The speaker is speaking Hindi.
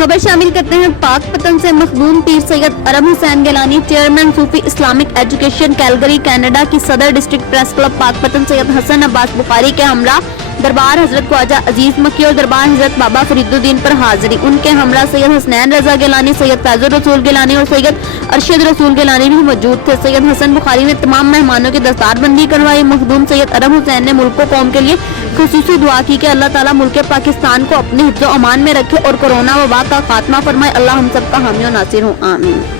खबर शामिल करते हैं पाकपतन से मखदूम पीर सैयद अरब हुसैन गीलानी चेयरमैन सूफी इस्लामिक एजुकेशन कैलगरी कनाडा की सदर district press club Pakpattan Syed Hasan Abbas बखारी के हमरा दरबार हजरत ख्वाजा अजीज मक्की और दरबार हजरत बाबा फरीदुद्दीन पर हाजिरी। उनके हमरा सैयद हसनैन रजा गीलानी, सैयद फैजुर रसूल गीलानी और सैयद अरशद रसूल गीलानी भी मौजूद थे। सैयद हसन बुखारी ने तमाम मेहमानों की दस्तारबंदी करवाई। मखदूम सैयद अरब हुसैन ने मुल्क कौम के लिए खुसूसी दुआ की कि अल्लाह ताला मुल्क पाकिस्तान को अपने हिफ्ज़-ओ-अमान में रखे और कोरोना वबा का खात्मा फरमाए। अल्लाह हम सब का हामी और नासिर हो, आमीन।